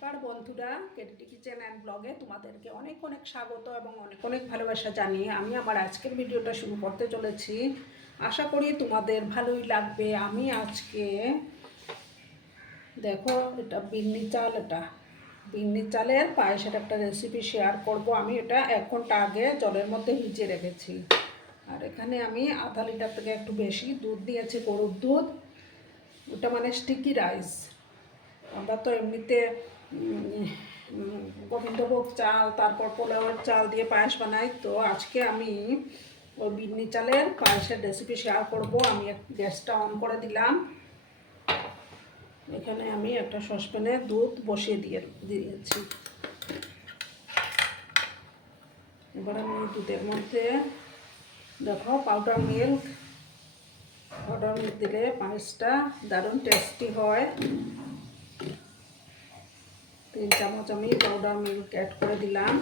নমস্কার বন্ধুরা, কেটিটি kitchen and ব্লগে তোমাদেরকে অনেক অনেক স্বাগত এবং অনেক অনেক ভালোবাসা জানিয়ে আমি আমার আজকের ভিডিওটা শুরু করতে চলেছি। আশা করি তোমাদের ভালোই লাগবে। আমি আজকে দেখো, এটা বিন্নি চালের পায়েসের একটা রেসিপি শেয়ার করব। আমি এটা 1 ঘন্টা আগে জলের মধ্যে ভিজিয়ে রেখেছি। আর এখানে আমি আধা লিটার থেকে একটু বেশি দুধ দিয়েছি, গরুর দুধ। ওটা মানে স্টিকি রাইস। আমরা তো এমনিতে গোবিন্দভোগ চাল, তারপর পোলাওয়ের চাল দিয়ে পায়েস বানাই। তো আজকে আমি ওই বিন্নি চালের পায়েসের রেসিপি শেয়ার করব। আমি গ্যাসটা অন করে দিলাম। এখানে আমি একটা সসপ্যানে দুধ বসিয়ে দিয়েছি। এবার আমি দুধের মধ্যে দেখো পাউডার মিল্ক দিলে পায়েসটা দারুণ টেস্টি হয়। 3 চামচ আমি পাউডার মিল্ক অ্যাড করে দিলাম।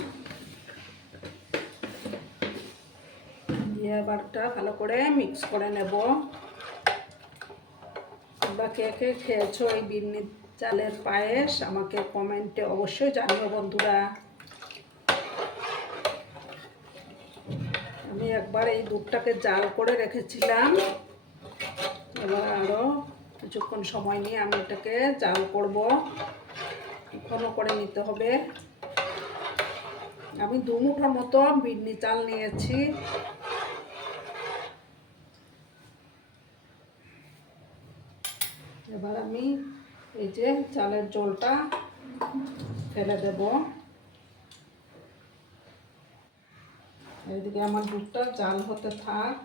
দিয়ে এবারটা ভালো করে মিক্স করে নেব। তোমরা কে কে খেয়েছো এই বিন্নি চালের পায়েস আমাকে কমেন্টে অবশ্যই জানিও বন্ধুরা। আমি একবার এই দুধটাকে জাল করে রেখেছিলাম। এবার আরও কিছুক্ষণ সময় নিয়ে আমি এটাকে জাল করব, ঘন করে নিতে হবে। আমি 2 মুঠোর মতো বিন্নি চাল নিয়েছি। এবার আমি এই যে চালের জলটা ফেলে দেব। এইদিকে আমার দুধটা জাল হতে থাক।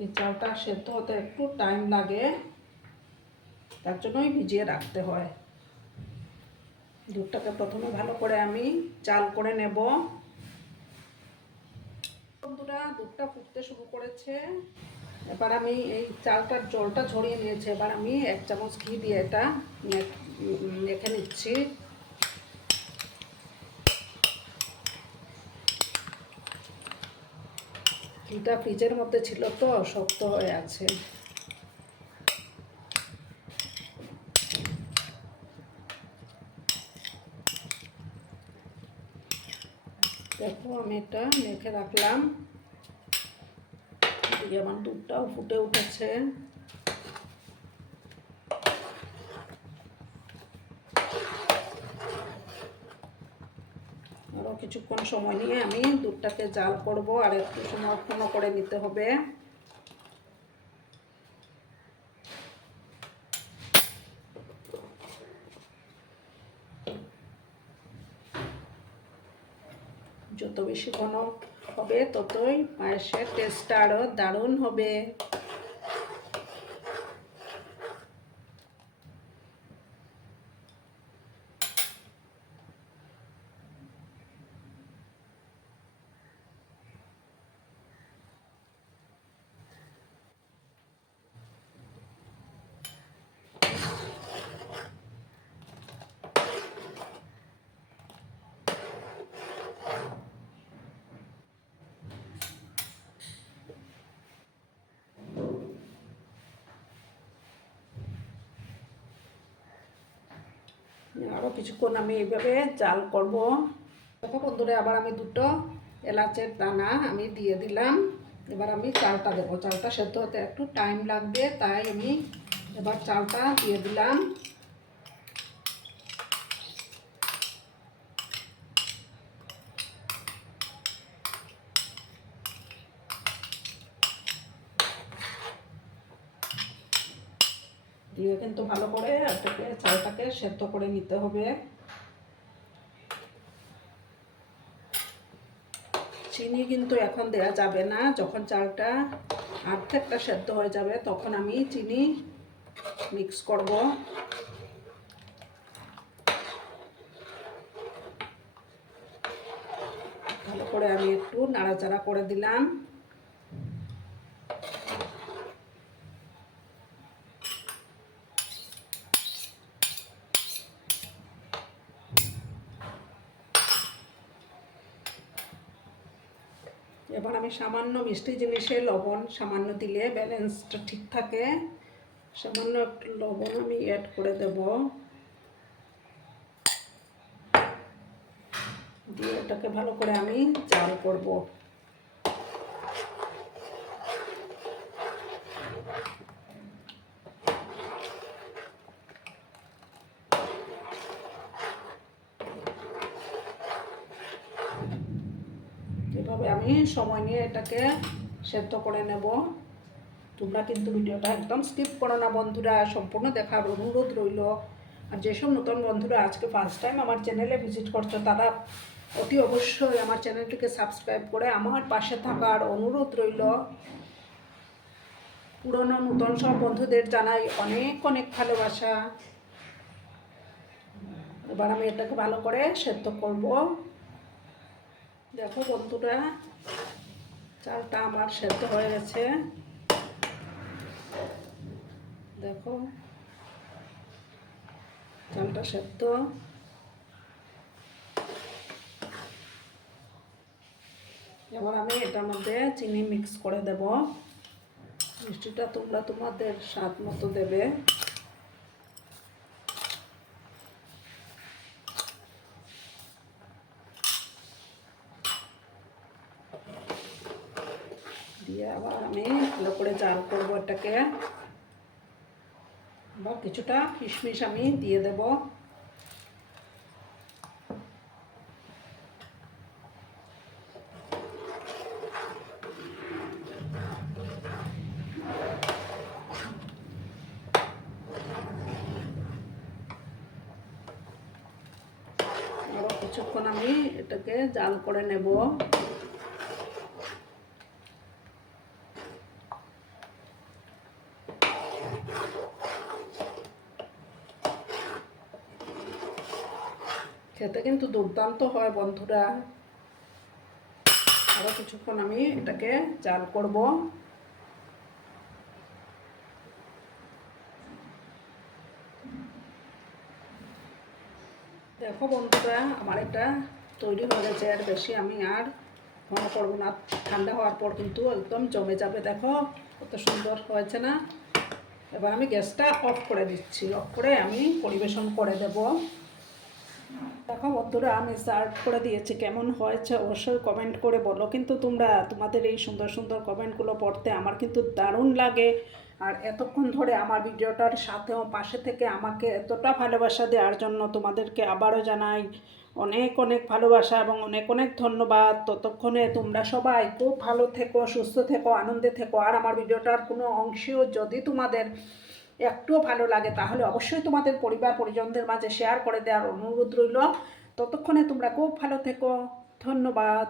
এই চালটা সেদ্ধ হতে একটু টাইম লাগে, তার জন্যই ভিজিয়ে রাখতে হয়। দুধটাকে প্রথমে ভালো করে আমি জাল করে নেব। বন্ধুরা, দুধটা ফুটতে শুরু করেছে। এবার আমি এই চালটার জলটা ঝরিয়ে নিয়েছি। এবার আমি 1 চামচ ঘি দিয়ে এটা মেখে নিচ্ছি। ঘিটা ফ্রিজের মধ্যে ছিল তো শক্ত হয়ে আছে। দেখো, আমি এটা মেখে রাখলাম। আমার দুধটাও ফুটে উঠেছে। আরও কিছুক্ষণ সময় নিয়ে আমি দুধটাকে জাল করব, আর একটু সময় ঘন করে নিতে হবে। যত বেশি ঘন হবে ততই পায়েসের টেস্টটা আরও দারুণ হবে। আরও কিছুক্ষণ আমি এইভাবে জাল করব। দেখো বন্ধুরা, আবার আমি 2টো এলাচের দানা আমি দিয়ে দিলাম। এবার আমি চালটা দেবো। চালটা সেদ্ধ হতে একটু টাইম লাগবে, তাই আমি এবার চালটা দিয়ে দিলাম। দিয়ে কিন্তু ভালো করে এটাকে চালটাকে সেদ্ধ করে নিতে হবে। চিনি কিন্তু এখন দেয়া যাবে না। যখন চালটা অর্ধেকটা সেদ্ধ হয়ে যাবে তখন আমি চিনি মিক্স করব। ভালো করে আমি একটু নাড়াচাড়া করে দিলাম। এবার আমি সামান্য মিষ্টি জিনিসে লবণ সামান্য দিলে ব্যালেন্সটা ঠিক থাকে। সামান্য একটু লবণ আমি অ্যাড করে দেব, দিয়ে এটাকে ভালো করে আমি জাল করব। এভাবে আমি সময় নিয়ে এটাকে সেদ্ধ করে নেব। তোমরা কিন্তু ভিডিওটা একদম স্কিপ করো না বন্ধুরা, সম্পূর্ণ দেখার অনুরোধ রইল। আর যেসব নতুন বন্ধুরা আজকে ফার্স্ট টাইম আমার চ্যানেলে ভিজিট করছো, তারা অতি অবশ্যই আমার চ্যানেলটিকে সাবস্ক্রাইব করে আমার পাশে থাকার অনুরোধ রইল। পুরনো নতুন সব বন্ধুদের জানাই অনেক অনেক ভালোবাসা। এবার আমি এটাকে ভালো করে সেদ্ধ করব। দেখো বন্ধুরা, চালটা আমার সেদ্ধ হয়ে গেছে। দেখো চালটা সেদ্ধ। এবার আমি এটার মধ্যে চিনি মিক্স করে দেব। মিষ্টিটা তোমরা তোমাদের স্বাদ মতো দেবে। দিয়ে আবার আমি ভালো করে জাল করবো এটাকে। আবার কিছুটা কিশমিশ আমি দিয়ে দেব। আরও কিছুক্ষণ আমি এটাকে জাল করে নেব। খেতে কিন্তু দুর্দান্ত হয় বন্ধুরা। আরও কিছুক্ষণ আমি এটাকে জাল করব। দেখো বন্ধুরা, আমার এটা তৈরি হয়ে গেছে। আর বেশি আমি আর ঘন করবো না, ঠান্ডা হওয়ার পর কিন্তু একদম জমে যাবে। দেখো কত সুন্দর হয়েছে না। এবার আমি গ্যাসটা অফ করে দিচ্ছি, অফ করে আমি পরিবেশন করে দেব। দেখো বন্ধুরা, আমি সার্ভ করে দিয়েছি। কেমন হয়েছে অবশ্যই কমেন্ট করে বলো। কিন্তু তোমরা তোমাদের এই সুন্দর সুন্দর কমেন্টগুলো পড়তে আমার কিন্তু দারুণ লাগে। আর এতক্ষণ ধরে আমার ভিডিওটার সাথেও পাশে থেকে আমাকে এতটা ভালোবাসা দেওয়ার জন্য তোমাদেরকে আবারও জানাই অনেক অনেক ভালোবাসা এবং অনেক অনেক ধন্যবাদ। ততক্ষণে তোমরা সবাই খুব ভালো থেকো, সুস্থ থেকো, আনন্দে থেকো। আর আমার ভিডিওটার কোনো অংশেও যদি তোমাদের একটুও ভালো লাগে তাহলে অবশ্যই তোমাদের পরিবার পরিজনদের মাঝে শেয়ার করে দেওয়ার অনুরোধ রইল। ততক্ষণে তোমরা খুব ভালো থেকো। ধন্যবাদ।